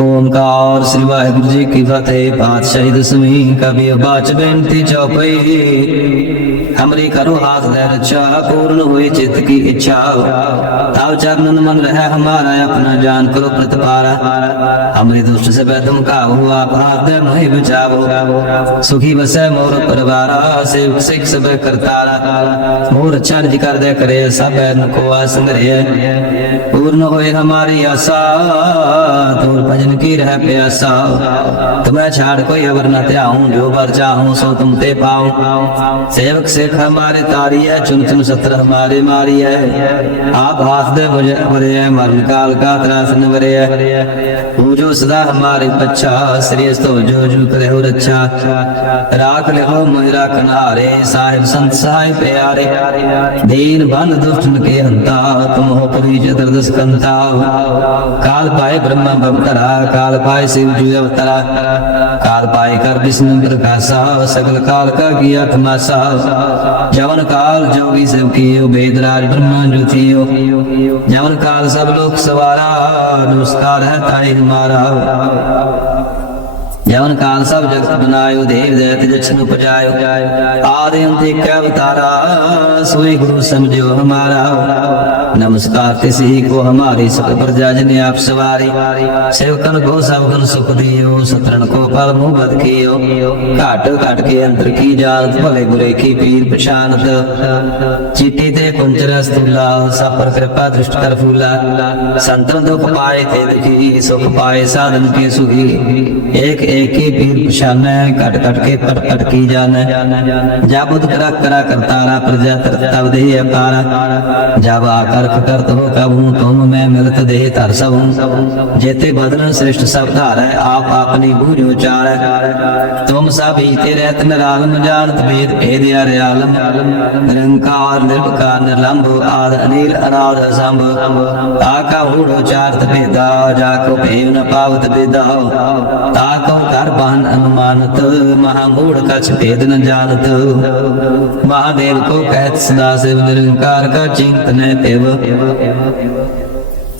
ਓਮਕਾਰ ਸ੍ਰੀ ਵਾਹਿਗੁਰੂ ਜੀ ਕੀ ਫਤਿਹ। ਪਾਤਸ਼ਾਹੀ ਦਸਵੀਂ ਕਬੀ ਬਾਚ ਬੇਨਤੀ ਚੌਪਈ। हमरी करो हाथ दे रचा पूर्ण हुई चित्त की इच्छा ताव चरणन मन रहे हमारा अपना जान करो प्रतिपारा हमरे दुष्ट से वह तुम का हो आप हाथ दे मोहि बचावो सुखी बसे मोर परिवारा सेव सिख सब करतारा मोर अच्छा निज कर दे करे सब न को संग्रह पूर्ण होए हमारी आशा दूर भजन की रह प्यासा तुम्हें छाड़ कोई अवर न त्याहूं जो बर चाहूं सो तुम ते पाऊं सेवक से سیٹ ہمارے تاری ہے، چن چن ستر ہمارے ماری ہے۔ آپ ہاتھ دے بھرے ہیں، مرن کال کا تراسن بھرے ہے جو صدا ہمارے پچھا سریس تو جو جو کرے ہو رچا راک لے ہو مجرا کنارے، صاحب سنت صاحب پیارے۔ دین بند دفتن کے ہنتا، تم ہو پری جدر دس کنتا۔ کال پائے برمہ بمترا، کال پائے سیو جو یوترا کال پائے کر بسم برکاسا سگل کال کا گیا تماسا जवन काल जोगी सब कियो वेदराज ब्रह्मा ज्योतियो जवन काल सब लोग सवारा नमस्कार है ताई हमारा ਜਵਨ ਕਾਲ ਸਭ ਜਗਤ ਬਨਾਇਓ ਦੇਵ ਦਇਤ ਜਛਨੁ ਪਜਾਇਓ ਆਦਿ ਅੰਤੇ ਕੈ ਅਵਤਾਰਾ, ਸੋਈ ਗੁਰੂ ਸਮਝਿਓ ਹਮਾਰਾ। ਨਮਸਕਾਰ ਤਿਸਹੀ ਕੋ ਹਮਾਰੀ ਸਭ ਪ੍ਰਜਾ ਜਨ ਆਪ ਸਵਾਰੀ। ਸੇਵਕਨ ਕੋ ਸਭ ਕਨ ਸੁਖ ਦਿਓ ਸਤਰਨ ਕੋ ਪਲ ਮੂਹ ਬਦ ਕੀਓ। ਘਾਟ ਘਟ ਕੇ ਅੰਤਰ ਕੀ ਜਾਣਤ, ਭਲੇ ਗੁਰੇ ਕੀ ਪੀਰ ਪਛਾਨਤ ਚੀਤੀ ਤੇ ਕੁੰਚਰ ਅਸਤੁਲਾ ਸਭਰ ਕਿਰਪਾ ਦ੍ਰਿਸ਼ਟ ਕਰ ਫੂਲਾ। ਸੰਤਨ ਦੁਖ ਪਾਏ ਤੇ ਦੁਖੀ, ਸੁਖ ਪਾਏ ਸਾਧਨ ਕੀ ਸੁਖੀ। ਏਕ ਏਕ एक ही पीर पछाने कट कट के पट पट की जाने जा बुध करा करा करतारा प्रजा तरता दे अपारा जब आकर करत हो कबू तुम मैं मिलत दे तर सब जेते बदन श्रेष्ठ सब धारै आप अपनी बूझ उचार तुम सब ही तेरे निरालम जानत भेद भेद अरे आलम निरंकार निर्विकार निर्लंब आद अनिल अनाद असंभ आका हूढ़ चारत भेदा जाको भेव न पावत भेदा ताको ਕਰ ਬਾਨ ਅਨੁਮਾਨਤ, ਮਹਾ ਮੂੜ ਕਛ ਭੇਦ ਨ ਜਾਣਤ। ਮਹਾਦੇਵ ਕੋ ਕਹਿਤ ਸਦਾ ਸਿਵ ਨਿਰੰਕਾਰ ਕਾ ਚਿੰਤਨ ਹੈ ਤੇਵ।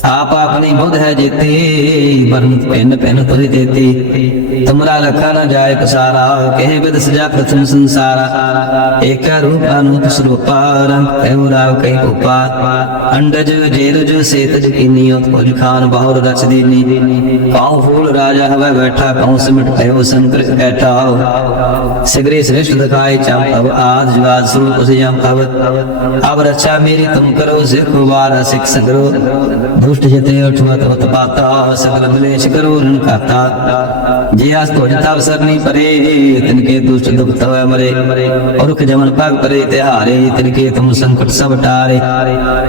आप अपनी बुध है जेती वर्ण पिन पिन तुझ देती तुमरा लखा न जाय पसारा कहे विद सजा प्रथम संसारा एक रूप अनूप स्वरूपा रंग कहो राव कहीं उपा अंडज जेरज सेतज कीनियो तुझ खान बहुर रच दीनी काऊ फूल राजा हवे बैठा काऊ सिमट कहो संकर बैठा सिगरे श्रेष्ठ दिखाए चम अब आज जवाद स्वरूप उसे जम अब अब रक्षा मेरी तुम करो सिख बार सिख सगरो ਦੁਸ਼ਟ ਜਿਤੇ ਉਠਵਤ ਉਤ ਪਾਤਾ, ਸਗਲ ਬਲੇਸ਼ ਕਰੋ ਰਨ ਕਾਤਾ ਜੇ ਆਸ ਤੁਜ ਤਬ ਸਰਨੀ ਪਰੇ, ਤਿਨ ਕੇ ਦੁਸ਼ਟ ਦੁਖਤ ਹੋਇ ਮਰੇ। ਔਰਖ ਜਮਨ ਭਾਗ ਪਰੇ ਤੇ ਹਾਰੇ ਤਿਨ ਕੇ ਤੁਮ ਸੰਕਟ ਸਭ ਟਾਰੇ।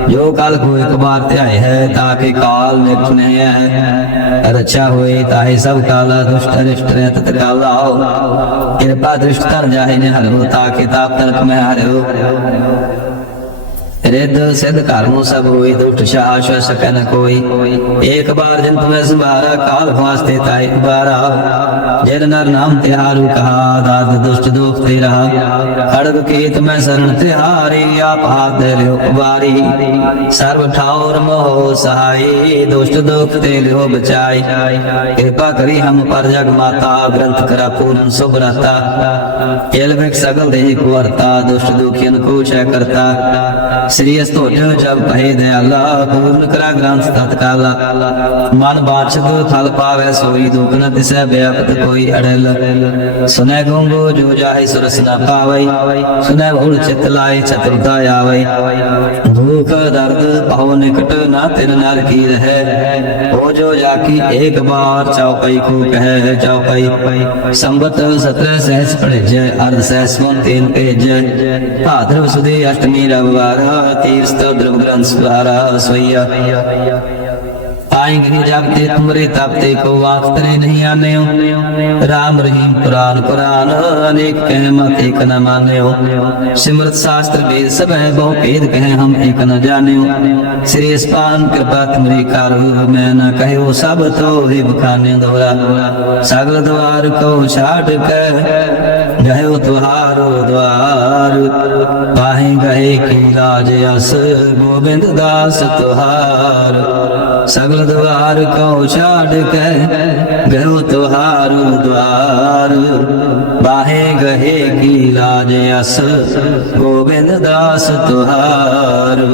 ਜੋ ਕਾਲ ਕੋ ਇੱਕ ਬਾਰ ਧਿਆਏ ਹੈ, ਤਾਂ ਕੇ ਕਾਲ ਨੇ ਤੁਨੇ ਹੈ। ਰੱਛਾ ਹੋਏ ਤਾਹੇ ਸਭ ਕਾਲਾ, ਦੁਸ਼ਟ ਰਿਸ਼ਟ ਰਹਿ ਤਤ ਕਾਲਾ। ਕਿਰਪਾ ਦ੍ਰਿਸ਼ਟ ਤਰ ਜਾਹੇ ਨੇ ਹਰੋ ਤਾਂ ਕੇ ਤਾਪ ਤਨਕ ਮੈਂ ਹਰੋ। ਰਿੱਧ ਸਿੱਧ ਕਰਮੂ ਸਭ ਹੋਈ ਦੁਸ਼ਟ ਸ਼ਾਹ ਸ਼ਵ ਸਕੈ ਕੋਈ। ਏਕ ਬਾਰ ਜਨ ਤੁਮੈ ਸੰਭਾਰਾ, ਕਾਲ ਫਾਸਤੇ ਤਾ ਇੱਕ ਬਾਰਾ। ਜਿਨ ਨਰ ਨਾਮ ਤਿਹਾਰੂ, ਕਹਾ ਦਾਤ ਦੁਸ਼ਟ ਦੁਖ ਤੇ ਰਹਾ ਅੜਬ ਕੇਤ ਮੈਂ ਸਰਣ ਤਿਹਾਰੀ, ਆਪ ਹਾਥ ਲਿਓ ਵਾਰੀ ਸਰਬ ਠਾਉਰ ਮੋਹ ਸਹਾਈ, ਦੁਸ਼ਟ ਦੁਖ ਤੇ ਲਿਓ ਬਚਾਈ। ਕਿਰਪਾ ਕਰੀ ਹਮ ਪਰ ਜਗ ਮਾਤਾ, ਗ੍ਰੰਥ ਕਰਾ ਪੂਰਨ ਸੁਭ ਇਲਮਿਕ ਸਗਲ ਦੇ ਕੋ ਅਰਤਾ ਦੁਸ਼ਟ ਦੁਖੀਨ ਕੋ ਸ਼ੈ ਕਰਤਾ। ਸ੍ਰੀ ਅਸਤੋਜਨ ਜਬ ਭਏ ਦਇਆਲਾ ਪੂਰਨ ਕਰਾ ਗ੍ਰੰਥ ਤਤ ਕਾਲਾ। ਮਨ ਬਾਛਦ ਥਲ ਪਾਵੇ, ਸੋਈ ਦੁਖ ਨ ਤਿਸੈ ਵਿਆਪਤ ਕੋਈ ਅੜਲ। ਸੁਨੈ ਗੂੰਗੋ ਜੋ ਜਾਹੇ ਸੁਰਸ ਨ ਪਾਵੈ ਸੁਨੈ ਬਹੁੜ ਚਿਤ ਲਾਏ ਚਤੁਰਤਾ ਆਵੈ ਦੁਖ ਦਰਦ ਪਉ ਨਿਕਟ ਨਾ ਤਿਨ ਨਰ ਕੀ ਰਹਿ। ਹੋ ਜੋ ਜਾ ਕੀ ਏਕ ਬਾਰ ਚੌਪਈ ਕੋ ਕਹਿ ਚੌਪਈ ਸੰਬਤ 17 ਸਹਿਸ ਪੜਜੈ ਅਰਧ ਸਹਿਸ ਮੋ ਤੇਨ ਭੇਜੈ। ਭਾਦਰਵ ਸੁਦੇ ਅਸ਼ਟਮੀ ਰਵਵਾਰਾ तीर्थ द्रव ग्रंथ सुधारा सोया आएंगे जागते तुमरे तापते को वाक तरे नहीं आने हो राम रहीम पुराण पुराण अनेक कह मत एक न माने हो सिमरत शास्त्र वेद सब है बहु भेद कहे हम एक न जाने हो श्री स्पान कृपा तुमरी कार मैं न कहो सब तो ही बखाने दोहरा सगल द्वार को छाट कर गयो द्वारो द्वार ताही गए कीलाज अस गोबिंद दास तुहार सगल द्वार को छाड़ के गयो तुहारो द्वार बाहे गहे कीलाज अस गोबिंद दास तुहार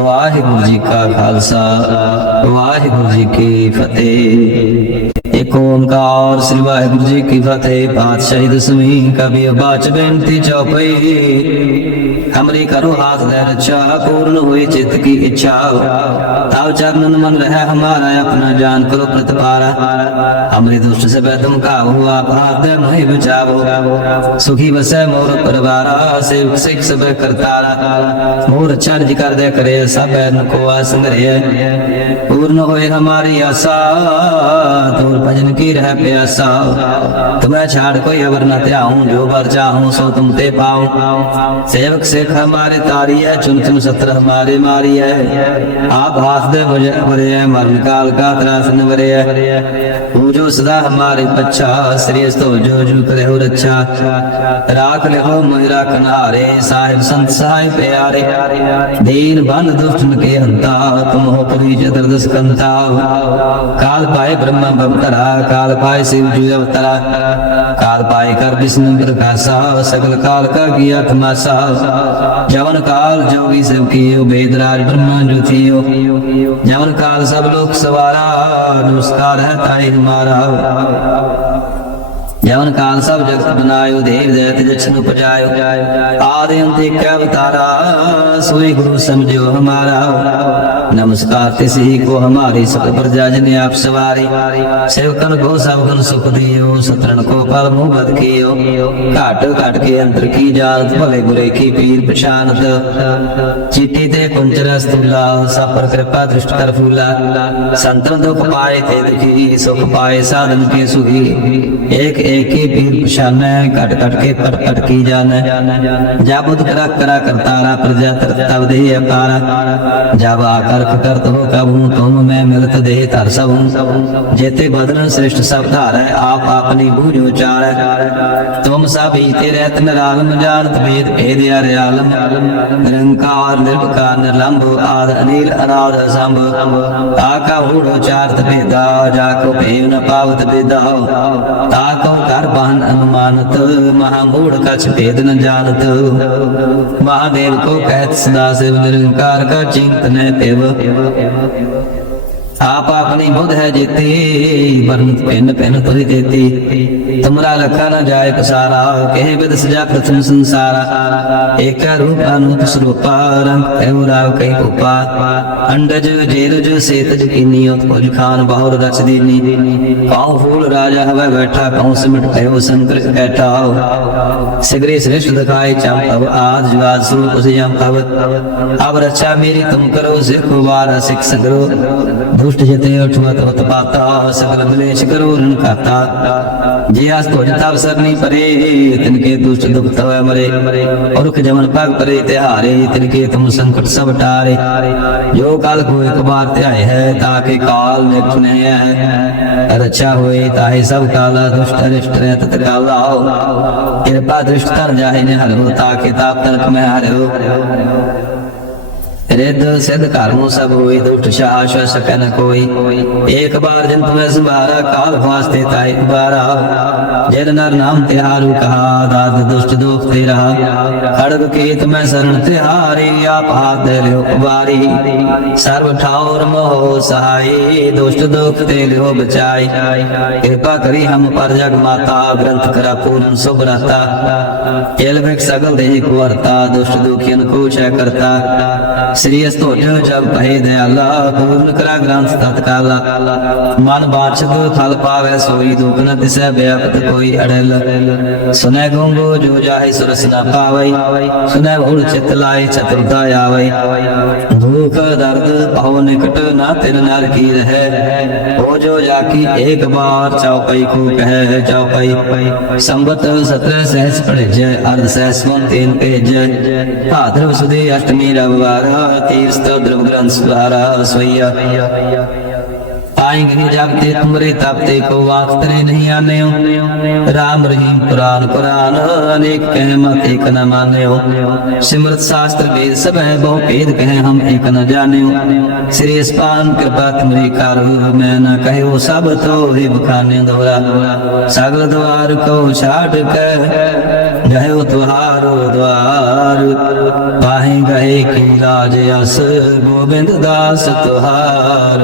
वाहिगुरु जी का खालसा ਵਾਹਿਗੁਰੂ ਜੀ ਕੀ ਫਤਿਹ ਇੱਕ ਓੰਕਾਰ, ਸ੍ਰੀ ਵਾਹਿਗੁਰੂ ਜੀ ਕੀ ਫਤਿਹ। ਪਾਤਸ਼ਾਹੀ ਦਸਵੀਂ ਕਬੀ ਬਾਚ ਬੇਨਤੀ ਚੌਪਈ। ਹਮਰੀ ਕਰੋ ਹਾਥ ਦੇ ਰਚਾ ਪੂਰਨ ਹੋਈ ਚਿਤ ਕੀ ਇੱਛਾ। ਤਾਉ ਚਰਨਨ ਮਨ ਰਹਿ ਹਮਾਰਾ, ਆਪਣਾ ਜਾਨ ਕਰੋ ਪ੍ਰਤਪਾਰਾ। ਹਮਰੇ ਦੁਸ਼ਟ ਸੇ ਬੈ ਤੁਮ ਕਾ ਹੁਆ ਆਪ ਦੇ ਮਹਿ ਬਚਾਵੋ ਸੁਖੀ ਵਸੈ ਮੋਰ ਪਰਿਵਾਰਾ, ਸੇਵਕ ਸਿਖ ਸਭ ਕਰਤਾਰਾ। ਮੋਰ ਚੜ ਜੀ ਕਰਦੇ ਕਰੇ, ਸਭੈ ਨਕੋ ਆ ਸੰਗਰੇ ਪੂਰਨ ਹੋਏ ਹਮਾਰੀ ਆਸਾ। तोर भजन की रह प्यासा तुम्हें छाड़ कोई अवर न त्याऊं जो बर चाहूं सो तुम ते पाऊं सेवक सिख हमारे तारी है चुन चुन सत्र हमारे मारी है आप हाथ दे मुझे वरे मरण काल का त्रासन वरे पूजो सदा हमारे पच्छा श्री तो जो जो करे हो रक्षा राख ले हो मेरा कनारे साहिब संत साहिब प्यारे दीन बन दुष्टन के हंता तुम हो पुरी चतुर्दश कंता काल पाए ब्रह्म ਅਵਤਰਾ ਕਾਲ ਪਾਇ ਸਿਵ ਜੀ ਅਵਤਰਾ। ਕਾਲ ਪਾਇ ਕਰ ਵਿਸ਼ਨੂੰ ਪ੍ਰਕਾਸ਼ਾ, ਸਗਲ ਕਾਲ ਕਾ ਕੀਆ ਖਮਾਸਾ ਜਵਨ ਕਾਲ ਜੋਗੀ ਸਭ ਕੀਓ, ਬੇਦਰਾਜ ਬ੍ਰਹਮਾ ਜੋਤੀਓ ਜਵਨ ਕਾਲ ਸਭ ਲੋਕ ਸਵਾਰਾ, ਨਮਸਕਾਰ ਹੈ ਤਾਏ ਹਮਾਰਾ। ਜਵਨ ਕਾਲ ਸਭ ਜਗਤ ਬਨਾਇਓ, ਦੇਵ ਦੇਵ ਜਛਨ ਉਪਜਾਇਓ। ਆਦਿ ਅੰਤ ਇੱਕ ਅਵਤਾਰਾ, ਸੋਈ ਗੁਰੂ ਸਮਝਿਓ ਹਮਾਰਾ। ਨਮਸਕਾਰ ਤਿਸ ਕੋ ਹਮਾਰੀ ਸਭ ਪ੍ਰਜਾ ਜਨ ਆਪ ਸਵਾਰੀ। ਸੇਵਕਨ ਕੋ ਸਭ ਗੁਣ ਸੁਖ ਦਿਓ ਸਤਰਨ ਕੋ ਪਲ ਮੁਹ ਬਦ ਕੀਓ। ਘਟ ਘਟ ਕੇ ਅੰਤਰ ਕੀ ਜਾਤ ਭਲੇ ਗੁਰੇ ਕੀ ਪੀਰ ਪਛਾਨਤ। ਚੀਟੀ ਤੇ ਕੁੰਚਰ ਸਤੁਲਾ ਸਭ ਕਿਰਪਾ ਦ੍ਰਿਸ਼ਟ ਕਰ ਫੂਲਾ। ਸੰਤਨ ਦੁਖ ਪਾਏ ਤੇ ਦੁਖੀ ਸੁਖ ਪਾਏ ਸਾਧਨ ਕੀ ਸੁਖੀ एक ਕੇ ਪੀਰ ਪਛਾਨੈ ਘਟ ਘਟ ਕੇ ਤੜ ਤੜ ਕੀ ਜਾਣੈ। ਜਾਬੁਦ ਕਰਾ ਕਰਾ ਕਰਤਾਰਾ ਪ੍ਰਜਾ ਤਰਤਵ ਦੇ ਅਪਾਰਾ ਜਬ ਆਕਰ ਕਰਤ ਹੋ ਕਬੂ, ਤੁਮ ਮੈਂ ਮਿਲਤ ਦੇ ਧਰ ਸਭੂ ਜੇਤੇ ਬਦਲਨ ਸ੍ਰਿਸ਼ਟ ਸਭ ਧਾਰੈ, ਆਪ ਆਪਣੀ ਬੂਝ ਉਚਾਰੈ। ਤੁਮ ਸਭ ਹੀ ਤੇ ਰਹਿਤ ਨਰਾਲਮ, ਜਾਣਤ ਭੇਦ ਭੇਦ ਯਾਰ ਆਲਮ। ਨਿਰੰਕਾਰ ਨਿਰਭਕਾਰ ਨਿਰਲੰਭ, ਆਦ, ਅਨੀਲ, ਅਨਾਦ ਸੰਭ ਆਕਾ ਹੂੜ ਉਚਾਰਤ ਭੇਦਾ, ਜਾ ਕੋ ਭੇਵ ਨ ਪਾਵਤ ਬੇਦਾ ਤਾ ਕੋ ਕਰ ਬਾਨ ਅਨੁਮਾਨਤ, ਮਹਾ ਕਛ ਭੇਦ ਨ ਜਾਣਤ। ਮਹਾਦੇਵ ਕੋ ਕਹਿਤ ਸਦਾ ਸਿਵ ਨਿਰੰਕਾਰ ਕਾ ਚਿੰਤਨੈ ਤਿਵ आप अपनी बुध है जीती वर्ण पिन पिन तुझ देती तुमरा लखा न जाए पसारा कहे विद सजा प्रथम संसारा एक रूप अनूप स्वरूपा रंग एवं राव कहीं उपा अंडज जेरज सेतज कीनी उत्पुज खान बहुर रच दीनी पाँव फूल राजा हवा बैठा कहूँ सिमट कहो शंकर कैठा सिगरे श्रेष्ठ दिखाए चम अब आज जवाद स्वरूप उसे जम अब अब रक्षा मेरी तुम करो सिख बार सिख सगरो दुष्ट जते उठवत होत पाता सकल मलेश करो रण खाता जे आस तो जता सरनी परे तिनके दुष्ट दुख तव मरे और उख जमन पाग परे तिहारे तिनके तुम संकट सब टारे जो काल को एक बार त्याय है ताके काल में पुण्य है रक्षा हुए ताहे सब काला दुष्ट अरिष्ट रह तत्काल आओ कृपा दृष्ट कर जाहे ने हर हो ताके ताप तनक में हर ਰਿੱਧ ਸਿੱਧ ਕਰਮੂ ਸਭ ਹੋਈ ਦੁਖ ਸ਼ਾਸ਼ ਸਕੈ ਨ ਕੋਈ। ਏਕ ਬਾਰ ਜਿਨ ਤੁਮੈ ਸੰਭਾਰਾ, ਕਾਲ ਫਾਸਤੇ ਤਾਇ ਦੁਬਾਰਾ ਜਿਨ ਨਰ ਨਾਮ ਤਿਹਾਰੂ, ਕਹਾ ਦਾਦ ਦੁਸ਼ਟ ਦੁਖ ਤੇ ਰਹਾ ਖੜਗ ਕੀਤ ਮੈਂ ਸਰਣ ਤਿਹਾਰੀ, ਆਪ ਹਾਥ ਲਿਓ ਕੁਵਾਰੀ। ਸਰਬ ਠਾਉਰ ਮੋਹ ਸਹਾਈ, ਦੁਸ਼ਟ ਦੁਖ ਤੇ ਲਿਓ ਬਚਾਈ। ਕਿਰਪਾ ਕਰੀ ਹਮ ਪਰ ਜਗ ਮਾਤਾ, ਗ੍ਰੰਥ ਕਰਾ ਪੂਰਨ ਸੁਭ ਰਤਾ। ਇਲ ਵਿਕ ਸਗਲ ਦੇਹ ਕੋ ਅਰਤਾ ਦੁਸ਼ਟ ਦੁਖੀਨ ਕੋ ਸ਼ੈ ਕਰਤਾ। ਸ੍ਰੀ ਅਸਤੋਜਨ ਜਬ ਕਹੇ ਦਇਆਲਾ ਪੂਰਨ ਕਰਾ ਗ੍ਰੰਥ ਤਤ ਕਾਲਾ ਮਨ ਬਾਛਕ ਥਲ ਪਾਵੇ ਸੋਈ ਦੁਖਨ ਤਿਸੈ ਬਿਆਪਤ ਕੋਈ ਅੜਲ। ਸੁਨੈ ਗੰਗੋ ਜੋ ਜਾਹੇ ਸੁਰਸ ਨਾ ਪਾਵੈ, ਸੁਨੈ ਬਹੁੜ ਚਿਤ ਲਾਏ, ਚਤੁਰਤਾ ਆਵੈ। ਦੁਖ ਦਰਦ ਪਾਉ ਨਿਕਟ ਨਾ ਤਿਨ ਨਰ ਕੀ ਰਹਿ। ਹੋ ਜੋ ਜਾਕੀ ਏਕ ਬਾਰ ਚੌਪਈ ਕੋ ਕਹਿ ਚੌਪਈ ਸੰਬਤ ਸਤਰ ਸਹਿਸ ਪੜਿ ਜੈ ਅਰਧ ਸਹਿਸ ਮਨ ਤੀਨ ਭੇਜੈ। ਭਾਦਰਵ ਸੁਦੀ ਅਸ਼ਟਮੀ ਰਵਿਵਾਰ, ਤੀਰਥ ਦ੍ਰਵ ਗ੍ਰੰਥ ਸੁਧਾਰਾ ਸਵਈਆ। ताई गही जागते तुमरे तापते को वाक तरे नहीं आने हो राम रहीम पुराण पुराण अनेक कह मत एक न माने हो सिमरत शास्त्र वेद सब है बहु भेद कहे हम एक न जाने हो श्री स्पान कृपा तुम्हारी कारो मैं न कहे वो सब तो ही बखाने दोरा सगल द्वार को छाट कर गए तुहारो द्वार पाहे गए की लाज अस गोविंद दास तुहार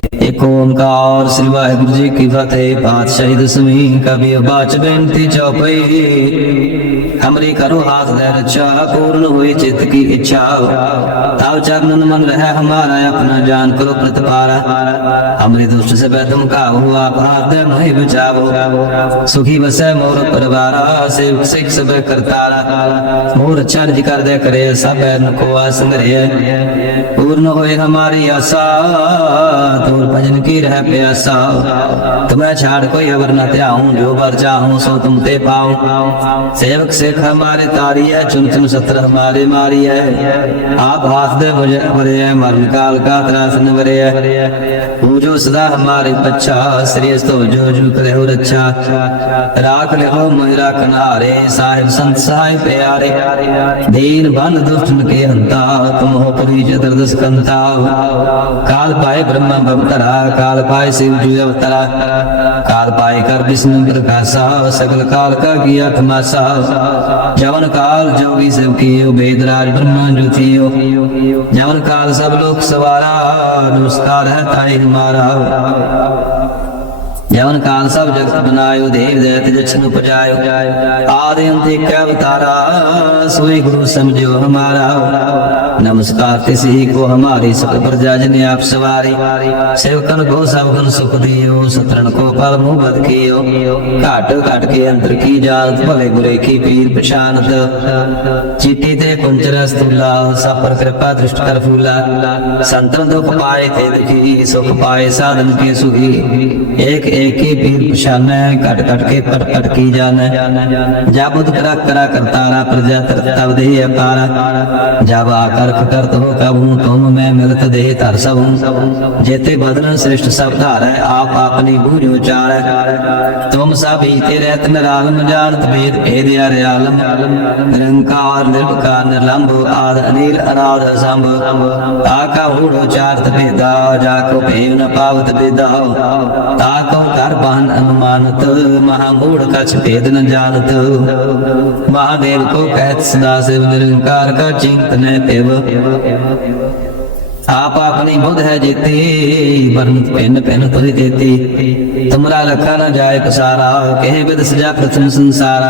ਓਮਕਾਰ ਸ੍ਰੀ ਵਾਹਿਗੁਰੂ ਜੀ ਕੀ ਫਤਿਹ। ਪਾਤਸ਼ਾਹੀ ਦਸਵੀਂ ਕਬੀ ਬਾਚ ਬੇਨਤੀ ਚੌਪਈ। ਹਮਰੀ ਕਰੋ ਹਾਥ ਦੇ ਰਚਾ ਪੂਰਨ ਹੋਈ ਚਿਤ ਕੀ ਇੱਛਾ। ਤਾਉ ਚਰਨਨ ਮਨ ਰਹਿ ਹਮਾਰਾ, ਆਪਣਾ ਜਾਨ ਕਰੋ ਪ੍ਰਤਪਾਰਾ। ਹਮਰੇ ਦੁਸ਼ਟ ਸੇ ਬੈ ਤੁਮ ਕਾ ਹੁਆ ਆਪ ਦੇ ਮਹਿ ਬਚਾਵੋ ਸੁਖੀ ਵਸੈ ਮੋਰ ਪਰਿਵਾਰਾ, ਸੇਵ ਸਿਖ ਸਭ ਕਰਤਾਰਾ। ਮੋਰ ਚੰਦ ਜੀ ਕਰਦੇ ਕਰੇ, ਸਭੈ ਨਕੋ ਆਸੰਗਰੇ ਪੂਰਨ ਹੋਏ ਹਮਾਰੀ ਆਸਾ, ਦੂਰ ਭਜ तोर भजन की रह प्यासा तुम्हें छाड़ कोई अवर न त्याऊं जो बर चाहूं सो तुम ते पाऊं सेवक सिख हमारे तारी है चुन चुन सत्र हमारे मारी है आप हाथ दे मुझे भरे है मरण काल का त्रासन भरे है पूजो सदा हमारे बच्चा श्रेष्ठ हो जो जो करे हो रक्षा राख ले हो मेरा कनारे साहिब संत सहाय प्यारे दीन बन दुष्टन के अंता तुम हो पुरी चतुर्दश कंता काल पाए ब्रह्म भवतरा काल पाए शिव जी अवतरा काल पाए कर विष्णु प्रकाशा सकल काल का किया तमाशा जवन काल जोगी सब कियो वेदराज ब्रह्मा ज्योतियो जवन काल सब लोग सवारा नमस्कार है ताई हमारा जवन काल सब जगत बनायो देव दैत जछन उपजायो आदि अंत एक अवतारा सोई गुरु समझो हमारा नमस्कार किसी को हमारी सकल प्रजा जन आप सवारी सेवकन को सबकन सुख दियो सतरन को पल मुंह बद कियो घाट घाट के अंतर की जानत भले बुरे की पीर पछानत चिट्ठी ते कुंचर स्तूला सब पर कृपा दृष्ट कर फूला संतन दुख पाए ते दुखी सुख पाए साधन के सुखी एक एक ही पीर पछाने कट कट के पट पट की जाने जब बुद्ध करा करा करतारा प्रजा तरत तब दे अपारा जब ਤਰਖ ਕਰਤ ਹੋ ਕਬੂ ਤੁਮ ਮੈਂ ਮਿਲਤ ਦੇਹ ਧਰ ਸਭੂ। ਜੇਤੇ ਬਦਲਨ ਸ੍ਰਿਸ਼ਟ ਸਭ ਧਾਰੈ, ਆਪ ਆਪਣੀ ਬੂਝ ਉਚਾਰੈ ਤੁਮ ਸਭ ਹੀ ਤੇ ਰਹਿਤ ਨਿਰਾਲਮ ਜਾਣਤ ਭੇਦ ਭੇਦ ਅਰ ਆਲਮ। ਨਿਰੰਕਾਰ ਨਿਰਭਕਾਰ ਨਿਰਲੰਭ, ਆਦ ਅਨੀਲ, ਅਨਾਦ ਅਸੰਭ। ਆਕਾ ਹੂੜੋ ਚਾਰਤ ਭੇਦਾ, ਜਾ ਕੋ ਭੇਵ ਨ ਪਾਵਤ ਬੇਦਾ ਤਾ ਕੋ ਕਰ ਬਹਨ ਅਨੁਮਾਨਤ, ਮਹਾ ਮੂੜ ਕਛ ਭੇਦ ਨ ਜਾਣਤ। ਮਹਾਦੇਵ ਕੋ ਕਹਿਤ ਸਦਾ ਸਿਵ ਨਿਰੰਕਾਰ ਕਾ ਚਿੰਤਨੈ ਤੇ ela, ela, ela, ela. आप अपनी बुध है जेते वर्ण पिन पिन तुझ देते तुमरा लखा न जाय पसारा कहे विद सजा प्रथम संसारा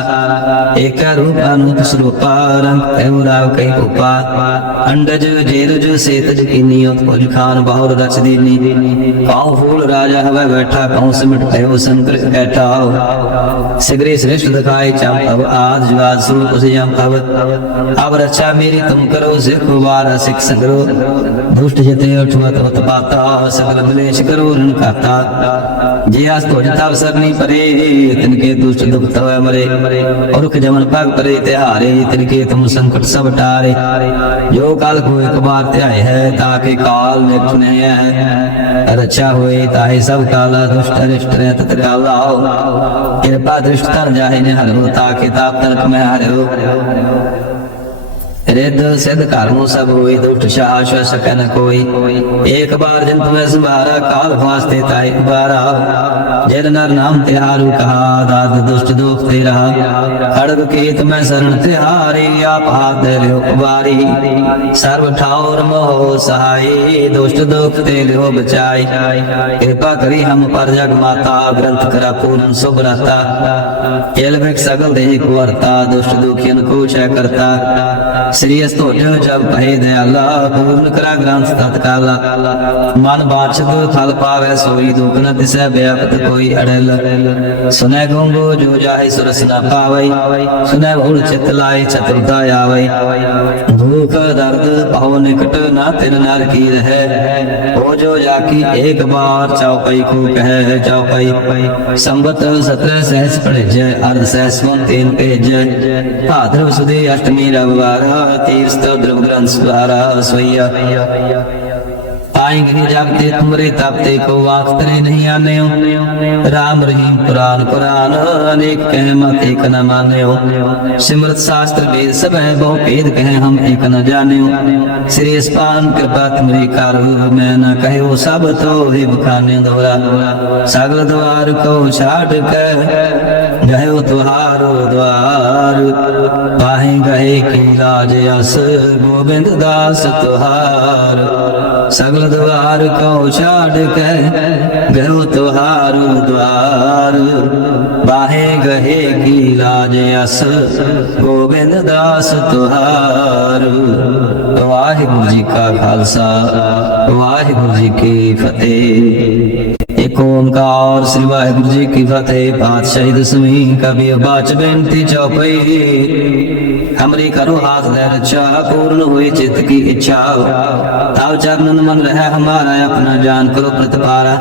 एक रूप अनूप स्वरूपा रंग एव राव कई उपा अंडज जेरज सेतज कीनियो तुझ खान बहुर रच दीनी काऊ फूल राजा हवा बैठा काऊ सिमट कहो शंकर बैठा सिगरे श्रेष्ठ दिखाए चम अब आज जवाद स्वरूप उसे जम अब अब रक्षा मेरी तुम करो सिख बार सिख सगरो दुष्ट जते उठवत होत पाता सकल मलेश करो रण खाता जे आस तो जता सकनी परे तिनके दुष्ट दुख तवै मरे और रुख जमन पग परे तिहारे तिनके तुम संकट सब टारे जो काल को एक बार त्याय है ताके काल में चुने है रक्षा हुए ताहे सब काला दुष्ट अरिष्ट रह तत्काला कृपा दृष्ट तर जाहे ने हरो ताके ताप तर्क में हरो ਰਿੱਧ ਸਿੱਧ ਕਰਮੋ ਸਭ ਹੋਈ ਦੁਖ ਸ਼ਾਸ਼ ਸਕੈ ਨ ਕੋਈ। ਏਕ ਬਾਰ ਜਿਨ ਤੁਮੈ ਸੰਭਾਰਾ, ਕਾਲ ਫਾਸਤੇ ਤਾ ਇੱਕ ਬਾਰਾ ਜਿਨ ਨਰ ਨਾਮ ਤਿਹਾਰੂ ਕਹਾ ਦਾਦ ਦੁਸ਼ਟ ਦੁਖ ਤੇ ਰਹਾ। ਖੜਗ ਕੀਤ ਮੈਂ ਸਰਣ ਤਿਹਾਰੀ ਆਪ ਹਾਥ ਲਿਓ ਕੁਵਾਰੀ ਸਰਬ ਠਾਉਰ ਮੋਹ ਸਹਾਈ, ਦੁਸ਼ਟ ਦੁਖ ਤੇ ਲਿਓ ਬਚਾਈ। ਕਿਰਪਾ ਕਰੀ ਹਮ ਪਰ ਜਗ ਮਾਤਾ, ਗ੍ਰੰਥ ਕਰਾ ਪੂਰਨ ਸੁਭ ਰਤਾ। ਇਲ ਵਿਖ ਸਗਲ ਦੇਹ ਕੁਵਰਤਾ ਦੁਸ਼ਟ ਦੁਖੀਨ ਕੋ ਸ਼ੈ ਕਰਤਾ। ਸ੍ਰੀ ਅਸਤੋਨਿਓ ਜਗ ਭਏ ਦਇਆਲਾ ਪੂਰਨ ਕਰਾ ਗ੍ਰੰਥ ਤਤ ਕਾਲਾ। ਮਨ ਬਾਛਦ ਥਲ ਪਾਵੇ, ਸੋਈ ਦੁਖ ਨ ਦਿਸੈ, ਬਿਆਪਤ ਕੋਈ ਅੜਲ। ਸੁਨੈ ਗੰਗੋ ਜੋ ਜਾਹੇ ਸੁਰਸ ਨ ਪਾਵੈ, ਸੁਨੈ ਬਹੁਲ ਚਿਤ ਲਾਏ, ਚਤੁਰਤਾ ਆਵੈ। ਮੂਖ ਦਰਦ ਪਹੁ ਨਿਕਟ ਨਾ ਤਿਨ ਨਰ ਕੀ ਰਹਿ ਹੋ ਜੋ ਜਾਕੀ ਏਕ ਬਾਰ ਚੌਪਈ ਕੋ ਕਹਿ ਚੌਪਈ ਸੰਬਤ 17 ਸਹਿਸ ਭੇਜੈ ਅਰਧ ਸਹਿਸ ਮਨ ਤੀਨ ਭੇਜੈ। ਭਾਦਰਵ ਸੁਦੀ ਅਸ਼ਟਮੀ ਰਵਵਾਰ ਤੀਰਸਤ ਦ੍ਰਵ ਗ੍ਰੰਥ ਸੁਧਾਰਾ ਸੋਈਆ आएंगे जागते तुमरे तापते को आंख तरे नहीं आने हो राम रहीम पुराण पुराण अनेक कह मत एक न माने हो सिमरत शास्त्र वेद सब है बहु भेद कहे हम एक न जाने हो श्री स्पान कृपा तुम्हारी कारो मैं न कहे हो सब तो ही बखाने दोरा सगल द्वार को छाट कर गए हो तुहारो द्वार पाहे गए की लाज यस गोविंद दास तुहार ਸਗਲ ਦਵਾਰ ਕਉ ਛਾੜ ਕੇ ਗਇਓ ਤੁਹਾਰੂ ਦਵਾਰ? ਬਾਹੇ ਗਹੇ ਕੀ ਲਾਜ ਅਸ, ਗੋਬਿੰਦ ਦਾਸ ਤੁਹਾਰ ਵਾਹਿਗੁਰੂ ਜੀ ਕਾ ਖਾਲਸਾ, ਵਾਹਿਗੁਰੂ ਜੀ ਕੀ ਫਤਿਹ। ਏਕ ਓੰਕਾਰ ਸ੍ਰੀ ਵਾਹਿਗੁਰੂ ਜੀ ਕੀ ਫਤਿਹ, ਪਾਤਸ਼ਾਹੀ ਦਸਵੀਂ ਕਬੀ ਬਾਚ ਬੇਨਤੀ ਚੌਪਈ। हमरी करो हाथ दे रचा पूर्ण हुई चित्त की इच्छा ताव चरणन मन रहे हमारा अपना जान करो प्रतिपारा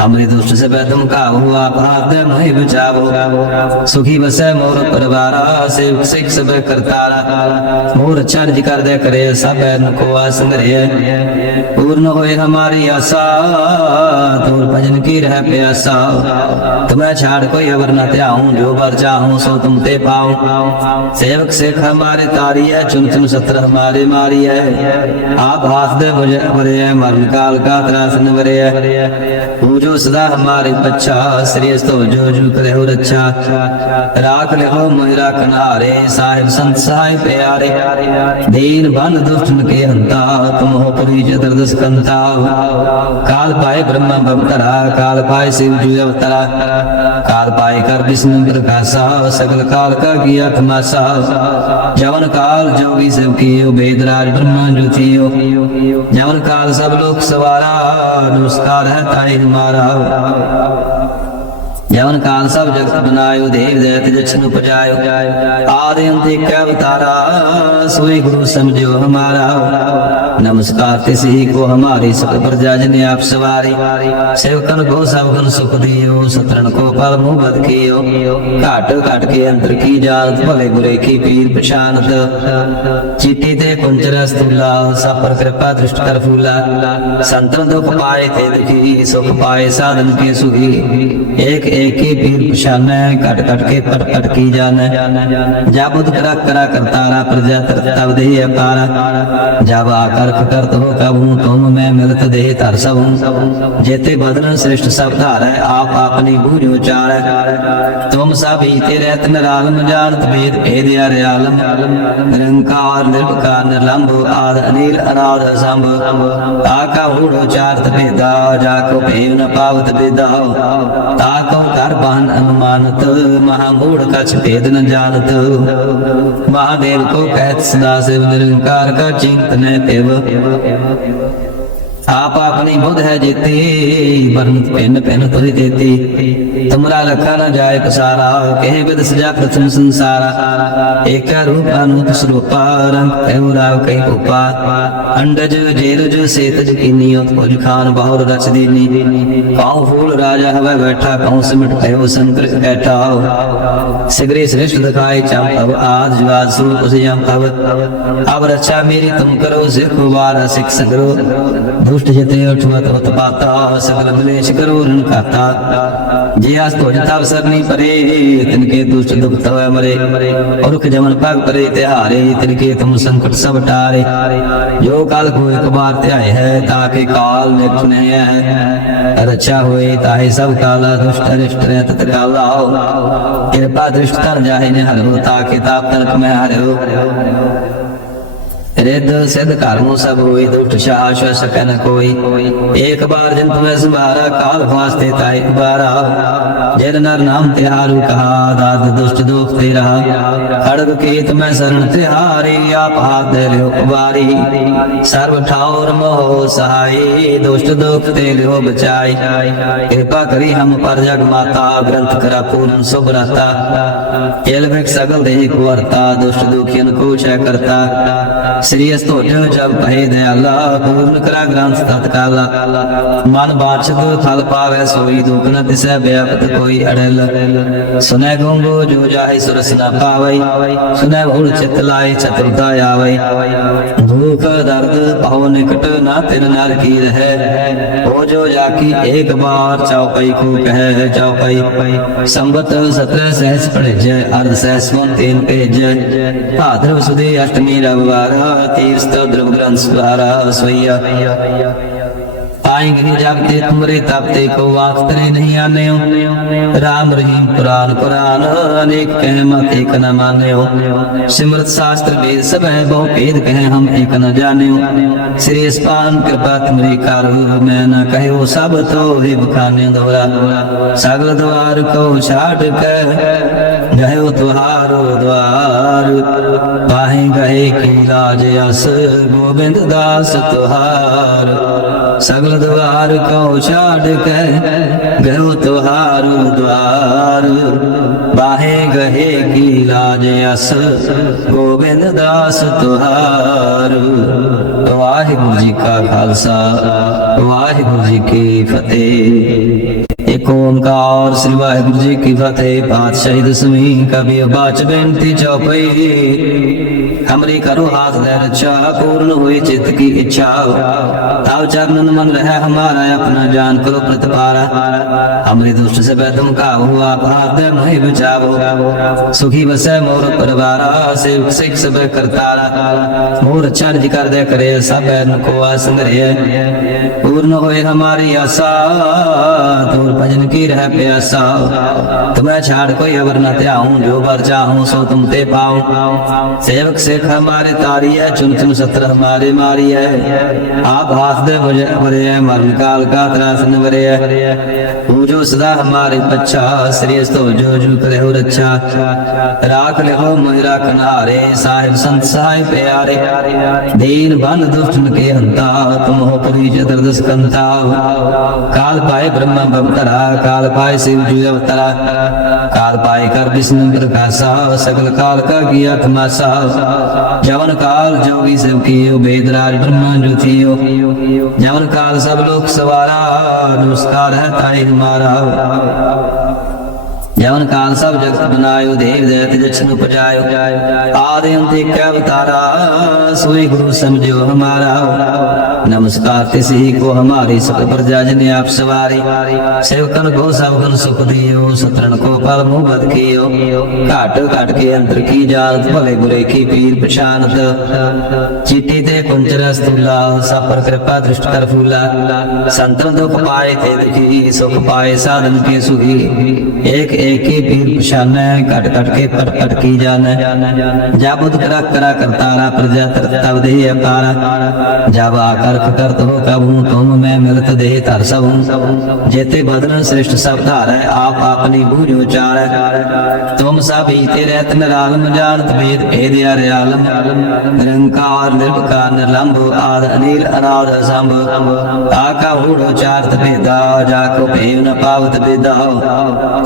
हमरी दुष्ट से वह तुम का हो आप हाथ दे मोहि बचावो सुखी बसे मोर परिवारा सेव सिख सब करतारा मोर चर जी कर दे करे सब को संग्रह पूर्ण होए हमारी आशा दूर भजन की रह प्यासा तुम्हें छाड़ कोई अवर न त्याऊं जो बर चाहूं सो तुम ते पाऊं सेवक से سیٹ ہمارے تاری ہے، چن چن ستر ہمارے ماری ہے۔ آپ ہاتھ دے بجے برے ہے مرن کال کا تراسن برے ہے پوجو صدا ہمارے پچھا سریس تو جو جو کرے ہو رچا راک لے ہو مہرا کنارے، صاحب سنت صاحب پیارے۔ دین بن دفتن کے انتا تم ہو پری جدر دسکنتا کال پائے برمہ بمترا، کال پائے سیو جو یوترا کال پائے کر بسم برکاسا سکل کال کا گیا تماسا जवन काल जोगी सब कियो वेदराज ब्रह्मा ज्योतियो जवन काल सब लोग सवारा नमस्कार है ताई हमारा ਜਵਨ ਕਾਲ ਸਭ ਜਗਤ ਬਨਾਇਓ ਦੇਵ ਦੇਵਤ ਜਿਛਨੁ ਪਜਾਇਓ ਆਦਿ ਅੰਤ ਇੱਕ ਅਵਤਾਰਾ, ਸੋਈ ਗੁਰੂ ਸਮਝਿਓ ਹਮਾਰਾ। ਨਮਸਕਾਰ ਤਿਸ ਹੀ ਕੋ ਹਮਾਰੀ ਸਭ ਪ੍ਰਜਾ ਜਨ ਆਪ ਸਵਾਰੀ। ਸੇਵਕਨ ਕੋ ਸਭ ਕਨ ਸੁਖ ਦਿਓ ਸਤਰਨ ਕੋ ਪਲ ਮੂਹ ਬਦ ਕੀਓ। ਘਟ ਘਟ ਕੇ ਅੰਤਰ ਕੀ ਜਾਣਤ, ਭਲੇ ਗੁਰੇ ਕੀ ਪੀਰ ਪਛਾਨਤ ਚੀਤੀ ਤੇ ਕੁੰਜਰ ਅਸਤੁਲਾ, ਸਭ ਪਰ ਕਿਰਪਾ ਦ੍ਰਿਸ਼ਟ ਕਰ ਫੂਲਾ। ਸੰਤਨ ਦੁਖ ਪਾਏ ਤੇ ਦੁਖੀ, ਸੁਖ ਪਾਏ ਸਾਧਨ ਕੀ ਸੁਖੀ। ਏਕ ਏਕ एक ही पीर पछाने कट कट के पट पट की जाने जाबुद करा करा करतारा प्रजा तब दे अपारा जब आकर करत हो कबू तुम मैं मिलत दे तर सब जेते बदन श्रेष्ठ सब धारै आप अपनी बूझ उचार तुम सब ही तेरे रत्न रालम जानत भेद भेद यार आलम निरंकार निर्विकार निर्लंब आद अनिल अनाद संभ आका हूड़ चारत भेदा जाको भेव न पावत भेदा ताको ਦਰ ਬਾਨ ਅਨੁਮਾਨਤ ਮਹਾਮੂੜ ਕਛ ਭੇਦ ਨ ਜਾਣਤ। ਮਹਾਦੇਵ ਕੋ ਕਹਿਤ ਸਦਾ ਸਿਵ ਨਿਰੰਕਾਰ ਕਾ ਚਿੰਤਨ ਤੇਵ। आप अपनी बुध है जेती वर्ण पिन पिन तुझ देती तुमरा लखा न जाय पसारा कहे विद सजा प्रथम संसारा एक रूप अनूप स्वरूपा रंग कहो राव कही उपा अंडज जेरज सेतज कीनियो तुझ खान बहुर रच दीनी काऊ फूल राजा हवे बैठा काऊ सिमट कहो संकर बैठा सिगरे श्रेष्ठ दिखाए चम अब आज जवाद स्वरूप उसे यम अब अब रक्षा मेरी तुम करो सिख बार सिख सगरो दुष्ट जिते उठवत होत पाता सकल मलेश करो रण खाता जे आस तो जता सरनी परे तिनके दुष्ट दुख तव मरे और जमन पग परे तिहारे तिनके तुम संकट सब टारे जो काल को एक बार त्याय है ताके काल निपुण है रक्षा होए ताहे सब काला दुष्ट अरिष्ट रह तत्काला कृपा दृष्ट कर जाहे ने हरो ताके ताप तनक में हरो ਰਿੱਧ ਸਿੱਧ ਕਰਮੋ ਸਭ ਹੋਈ ਦੁਸ਼ਟ ਸ਼ਾਸ਼ ਸਕੈ ਕੋਈ ਏਕ ਬਾਰ ਜਨ ਤੁਮੈ ਸੰਭਾਰਾ, ਕਾਲ ਵਾਸਤੇ ਤਾਇ ਉਬਾਰਾ ਜਿਨ ਨਰ ਨਾਮ ਤਿਹਾਰੂ, ਕਹਾ ਦਾਦ ਦੁਸ਼ਟ ਦੁਖ ਤੇ ਰਹਾ ਖੜਗ ਕੀਤ ਮੈਂ ਸਰਣ ਤਿਹਾਰੀ, ਆਪ ਹਾਥ ਦੇ ਲਿਓ ਉਬਾਰੀ ਸਰਬ ਠਾਉਰ ਮੋਹ ਸਹਾਈ ਦੁਸ਼ਟ ਦੁਖ ਤੇ ਲਿਓ ਬਚਾਈ ਕਿਰਪਾ ਕਰੀ ਹਮ ਪਰ ਜਗ ਮਾਤਾ, ਗ੍ਰੰਥ ਕਰਾ ਪੂਰਨ ਸੁਭ ਰਤਾ। ਏਲ ਸਗਲ ਦੇਹ ਕੋ ਵਰਤਾ, ਦੁਸ਼ਟ ਦੁਖੀਨ ਕੋ ਛੈ ਕਰਤਾ। ਸ੍ਰੀ ਅਸਤੋਜ ਜਬ ਭਏ ਦਇਆਲਾ ਪੂਰਨ ਕਰਾ ਗ੍ਰੰਥ ਤਤਕਾਲਾ। ਮਨ ਬਾਛਦ ਫਲ ਪਾਵੇ, ਸੋਈ ਦੁਖ ਨ ਤਿਸੈ ਵਿਆਪਤ ਕੋਈ ਅੜਲ। ਸੁਨੈ ਗੰਗੋ ਜੋ ਜਾਹੇ ਸੁਰਸ ਨ ਪਾਵਈ, ਸੁਨੈ ਬਹੁੜ ਚਿਤ ਲਾਏ ਚਤੁਰਤਾ ਆਵਈ। ਦੁਖ ਦਰਦ ਪਾਉ ਨਿਕਟ ਨਾ ਤਿਨ ਨਰ ਕੀ ਰਹੈ। ਹੋ ਜੋ ਜਾਕੀ ਏਕ ਬਾਰ ਚਉਪਈ ਕੋ ਕਹਿ ਚਉਪਈ ਸੰਬਤ ਸਤਰ ਸਹਿਸ ਪੜਜੈ ਅਰਧ ਸਹਿਸ ਮਨ ਤੀਨ ਭੇਜੈ। ਭਾਦਰਵ ਸੁਦੇ ਅਸ਼ਟਮੀ ਰਵਿਵਾਰ ਤੀਰਸਤ ਦਰਵ ਗ੍ਰੰਥ ਸੁਹਾਰਾ ਸੋਈਆ ਆਈ ਗਰੀ ਜਗ ਤੇ ਤੁਮਰੇ ਤਪ ਤੇ ਕੋ ਵਾਕ ਤਰੇ ਨਹੀਂ ਆਨਿਓ। ਰਾਮ ਰਹੀਮ ਪੁਰਾਨ ਪੁਰਾਨ ਅਨੇਕ ਕਹਿ ਮਤ ਏਕ ਨ ਮਾਨਿਓ। ਸਿਮਰਤ ਸ਼ਾਸਤਰ ਵੇਦ ਸਭੈ ਬਹੁ ਭੇਦ ਕਹਿ ਹਮ ਏਕ ਨ ਜਾਣਿਓ। ਸ੍ਰੀ ਅਸਪਾਨ ਕਿਰਪਾ ਤੁਮਰੀ ਕਰ, ਮੈਂ ਨ ਕਹਿਓ ਸਭ ਤੋ ਹੀ ਬਖਾਨੇ ਦੋਰਾ ਸਗਲ ਦਵਾਰ ਕੋ ਛਾੜ ਕੇ ਗਇਓ ਤੁਹਾਰੋ ਦਵਾਰ ਪਾਹੇ ਗਏ ਕੀ ਲਾਜ ਅਸ, ਗੋਬਿੰਦ ਦਾਸ ਤੁਹਾਰ। ਸਗਲ ਦਵਾਰ ਕੋ ਛਾੜ ਕੇ ਗਇਓ ਤੁਹਾਰੋ ਦਵਾਰ? ਬਾਹੇ ਗਏ ਕੀ ਲਾਜ ਅਸ, ਗੋਬਿੰਦ ਦਾਸ ਤੁਹਾਰ। ਵਾਹਿਗੁਰੂ ਜੀ ਕਾ ਖਾਲਸਾ, ਵਾਹਿਗੁਰੂ ਜੀ ਕੀ ਫਤਿਹ। ਏਕ ਓੰਕਾਰ ਸ੍ਰੀ ਵਾਹਿਗੁਰੂ ਜੀ ਕੀ ਫਤਿਹ। ਪਾਤਸ਼ਾਹੀ ਦਸਵੀਂ ਕਬੀ ਬਾਚ ਬੇਨਤੀ ਚੌਪਈ। हमरी करो हाथ दे रक्षा पूर्ण हुई चित्त की इच्छा ताव चरणन मन रहे हमारा अपना जान करो प्रतिपारा हमरे दुष्ट से वह तुम का हुआ आप दे मोहि बचावो सुखी बसे मोर परिवारा सेवक सिख सब करतारा मोर अच्छा निज कर दे करे सब को आसंगरे पूर्ण होए हमारी आशा दूर भजन की रह प्यासा तुम्हें छाड़ कोई अवर न त्याऊं जो बर चाहूं सो तुम ते पाऊं सेवक से सिख हमारे तारी है चुन चुन सत्र हमारे मारी है आप हाथ दे भरे भरे है मरण काल का त्रासन भरे है पूजो सदा हमारे पच्छा श्री तो जो जो करे हो रक्षा राख ले हो महिरा कनारे साहिब संत साहिब प्यारे दीन बन दुष्टन के हंता तुम हो पुरी चतुर्दश कंता काल पाए ब्रह्म भवतरा काल पाए शिव जी अवतरा काल पाए कर विष्णु प्रकाशा सकल काल का किया खमासा जवन काल जोगी सब कियो वेदराज ब्रह्मा जो थियो जवन काल सब लोक सवारा नमस्कार है ताई हमारा ਜਵਨ ਕਾਲ ਸਭ ਜਗਤ ਬਨਾਇਓ ਦੇਵ ਦੇਵਤ ਜਛਨ ਉਪਜਾਇਓ। ਆਦਿ ਅੰਤ ਇੱਕ ਅਵਤਾਰਾ, ਸੋਈ ਗੁਰੂ ਸਮਝਿਓ ਹਮਾਰਾ। ਨਮਸਕਾਰ ਤਿਸ ਹੀ ਕੋ ਹਮਾਰੀ ਸਭ ਪ੍ਰਜਾ ਜਨ ਆਪ ਸਵਾਰੀ। ਸੇਵਕਨ ਕੋ ਸਭ ਗਨ ਸੁਖ ਦਿਓ ਸਤਰਨ ਕੋ ਪਲ ਮੁਹ ਬਦ ਕੀਓ। ਘਟ ਘਟ ਕੇ ਅੰਤਰ ਕੀ ਜਾਣਤ ਭਲੇ ਗੁਰੇ ਕੀ ਪੀਰ ਪਛਾਨਤ। ਚੀਟੀ ਤੇ ਕੁੰਚਰ ਸਤੁਲਾ ਸਭ ਕਿਰਪਾ ਦ੍ਰਿਸ਼ਟ ਕਰ ਫੂਲਾ। ਸੰਤਨ ਦੁਖ ਪਾਏ ਤੇ ਦੁਖੀ ਸੁਖ ਪਾਏ ਸਾਧਨ ਕੀ ਸੁਖੀ एक एक ही पीर पछाना है कट कट के तर तर की जान है जाबुद करा करा करतारा प्रजा तरतव दे अपारा जब आकर करत हो कब हूँ तुम मैं मिलत दे तर सब हूँ जेते बदन श्रेष्ठ सब धार है आप अपनी भूरी उचार है तुम सब ही रहत निरालम जानत भेद भेद या रयालम निरंकार निर्विकार निर्लंब आद अनिल अनाद असंभ आका हूड़ उचारत भेदा जाको भेव न पावत भेदा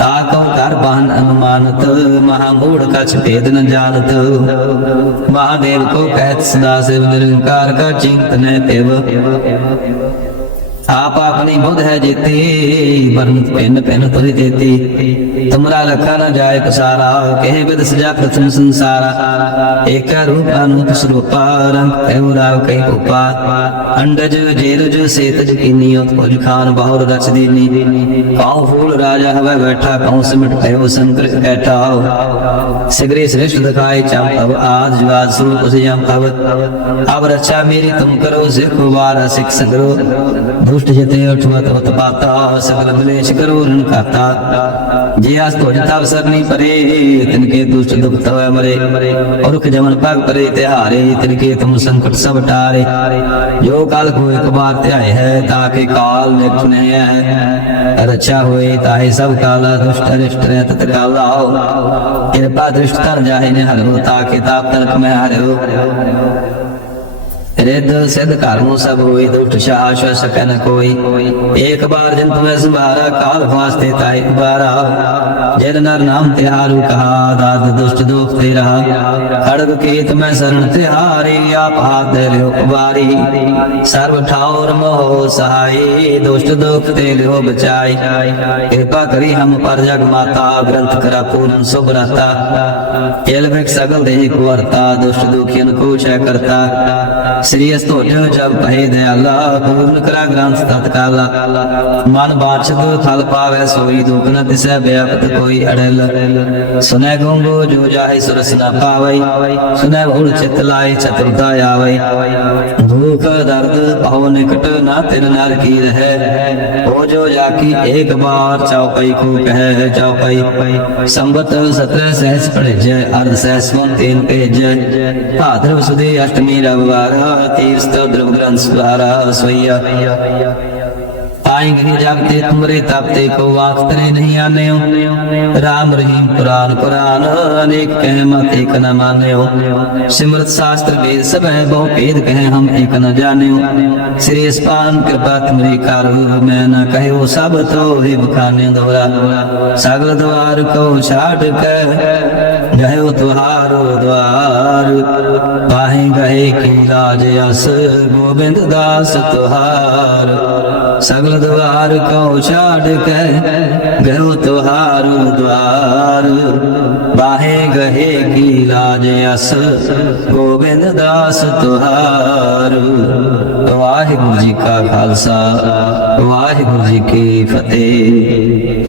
ताको ਕਰ ਬਾਨ ਅਨੁਮਾਨਤ, ਮਹਾ ਮੂੜ ਕਛ ਭੇਦ ਨ ਜਾਣਤ। ਮਹਾਦੇਵ ਕੋ ਕਹਿਤ, ਸਦਾ ਸਿਵ ਨਿਰੰਕਾਰ ਕਾ ਚਿੰਤਨੈ ਤਿਵ। आप अपनी बुध है जीती वर्ण पिन पिन तुझ देती तुमरा रखा न जाए पसारा कहे विद सजा प्रथम संसारा एक रूप अनूप स्वरूपा रंग एवं राव कहीं उपा अंडज जेरज सेतज कीनियो तुझ खान बहुर रच दीनी पाँव फूल राजा हवा बैठा कहूँ सिमट कहो संकर कैठा सिगरे श्रेष्ठ दिखाए चम अब आज जवाद स्वरूप उसे जम अब अब रक्षा मेरी तुम करो सिख वारा सिख सगरो ਦੁਸ਼ਟ ਜਿਤੇ ਉਠਵਤ ਉਤਪਾਤਾ ਸਗਲ ਬਲੇਸ਼ ਕਰੋ ਰਨ ਖਾਤਾ ਜੇ ਆਸ ਭੋਜ ਤਵ ਸਰਨੀ ਪਰੇ ਤਿਨ ਕੇ ਦੁਸ਼ਟ ਦੁਖ ਤਵੈ ਮਰੇ। ਔਰਖ ਜਮਨ ਪਗ ਪਰੇ ਤਿਹਾਰੇ ਤਿਨ ਕੇ ਤੁਮ ਸੰਕਟ ਸਭ ਟਾਰੇ। ਜੋ ਕਾਲ ਕੋ ਇੱਕ ਬਾਰ ਧਿਆਏ ਹੈ ਤਾਕੇ ਕਾਲ ਨਿਕਟ ਨਹੀਂ ਹੈ। ਰਛਾ ਹੋਏ ਤਾਹੇ ਸਭ ਕਾਲਾ, ਦੁਸ਼ਟ ਅਰਿਸ਼ਟ ਰਹਿ ਤਤ ਕਾਲਾ। ਕਿਰਪਾ ਦ੍ਰਿਸ਼ਟ ਤਰ ਜਾਹੇ ਨੇ ਹਰਿ ਤਾਕੇ ਤਾਪ ਤਨਕ ਮੈਂ ਹਰਿ ਰਿੱਧ ਸਿੱਧ ਕਰਮੋ ਸਭ ਹੋਈ ਦੁਸ਼ਟ ਸ਼ਾਸ ਸਕੈ ਨ ਕੋਈ ਏਕ ਬਾਰ ਜਨ ਤੁਮੈ ਸੰਭਾਰਾ, ਕਾਲ ਫਾਸਤੇ ਤਾਇ ਬਾਰਾ ਜਦ ਨਰ ਨਾਮ ਤਿਹਾਰੂ, ਕਹਾ ਦਾਦ ਦੁਸ਼ਟ ਦੋਖ ਤੇ ਰਹਾ ਖੜਗ ਕੇਤ ਮੈਂ ਸਰਣ ਤਿਹਾਰੀ, ਆਪ ਹਾਥ ਲਿਓ ਕੁਬਾਰੀ ਸਰਬ ਠਾਉਰ ਮੋਹ ਸਹਾਈ, ਦੁਸ਼ਟ ਦੁਖ ਤੇ ਲਿਓ ਬਚਾਈ। ਕਿਰਪਾ ਕਰੀ ਹਮ ਪਰ ਜਗ ਮਾਤਾ, ਗ੍ਰੰਥ ਕਰਾ ਪੂਰਨ ਸੁਭ ਰਹਤਾ ਕੇਲ ਸਗਲ ਦੇਹ ਕੋ ਵਰਤਾ ਦੁਸ਼ਟ ਦੁਖੀਨ ਕੋ ਛੈ ਕਰਤਾ। ਸ੍ਰੀ ਅਸਤੋਜ ਜਬ ਪਹਿ ਦਿਆਲਾ, ਪੂਰਨ ਕਰਾ ਗ੍ਰੰਥ ਤਤਕਾਲਾ। ਮਨ ਬਾਛਦ ਥਲ ਪਾਵੈ ਸੋਈ ਦੁਖ ਤਿਸੈ, ਵਿਆਪਤ ਕੋਈ ਅੜਲ। ਸੁਨੈ ਗੰਗੋ ਜੋ ਜਾਹੇ ਸੁਰਸ ਨ ਪਾਵੈ, ਸੁਨੈ ਭੂਲ ਚਿਤ ਲਾਏ, ਚਤੁਰਤਾ ਆਵੈ। ਦੁਖ ਦਰਦ ਪਾਉ ਨਿਕਟ ਨਾ ਤਿਨ ਨਰ ਕੀ ਰਹਿ? ਹੋ ਜੋ ਜਾਕੀ ਏਕ ਬਾਰ ਚੌਪਈ ਕੋ ਕਹਿ ਚੌਪਈ ਸੰਬਤ ਸਤਰ ਸਹਿਸ ਪੜਜੈ ਅਰਧ ਸਹਿਸ ਮਨ ਤੀਨ ਭੇਜੈ। ਭਾਦਰਵ ਸੁਦੀ ਅਸ਼ਟਮੀ ਰਵਿਵਾਰ ਤੀਰ ਸਤੋਦਰਵ ਗ੍ਰੰਥ ਸੁਹਾਰਾ ਸੋਈਆ ਆਈ ਗਰੀ ਜਗਤੇ ਤੁਮਰੇ ਤਪਤੇ ਕੋ ਵਾਕ ਤਰੇ ਨਹੀਂ ਆਨਿਓ। ਰਾਮ ਰਹੀਮ ਕੁਰਾਨ ਕੁਰਾਨ ਅਨੇਕ ਕਹਿ ਮਤ ਇਕ ਨ ਮਾਨਿਓ। ਸਿਮਰਤ ਸ਼ਾਸਤਰ ਵੇਦ ਸਭੈ ਬਹੁ ਭੇਦ ਕਹਿ ਹਮ ਇਕ ਨ ਜਾਣਿਓ। ਸ੍ਰੀ ਅਸਪਾਨ ਕਿਰਪਾ ਤੁਮਰੀ ਕਰ, ਮੈਂ ਨ ਕਹਿਓ ਸਭ ਤੋ ਹੀ ਬਖਾਨੇ ਦੋਰਾ ਸਗਲ ਦਵਾਰ ਕੋ ਛਾੜ ਕੇ ਗਇਓ ਤੁਹਾਰੋ ਦਵਾਰ ਪਾਹੇ ਗਏ ਕੀ ਲਾਜ ਅਸ, ਗੋਬਿੰਦ ਦਾਸ ਤੁਹਾਰ। ਸਗਲ ਦਵਾਰ ਕੋ ਛਾੜ ਕੇ ਗਇਓ ਤੁਹਾਰੋ ਦਵਾਰ? ਬਾਹੇ ਗਹੇ ਕੀ ਲਾਜ ਅਸ? ਗੋਬਿੰਦ ਦਾਸ ਤੁਹਾਰ। ਵਾਹਿਗੁਰੂ ਜੀ ਕਾ ਖਾਲਸਾ, ਵਾਹਿਗੁਰੂ ਜੀ ਕੀ ਫਤਿਹ।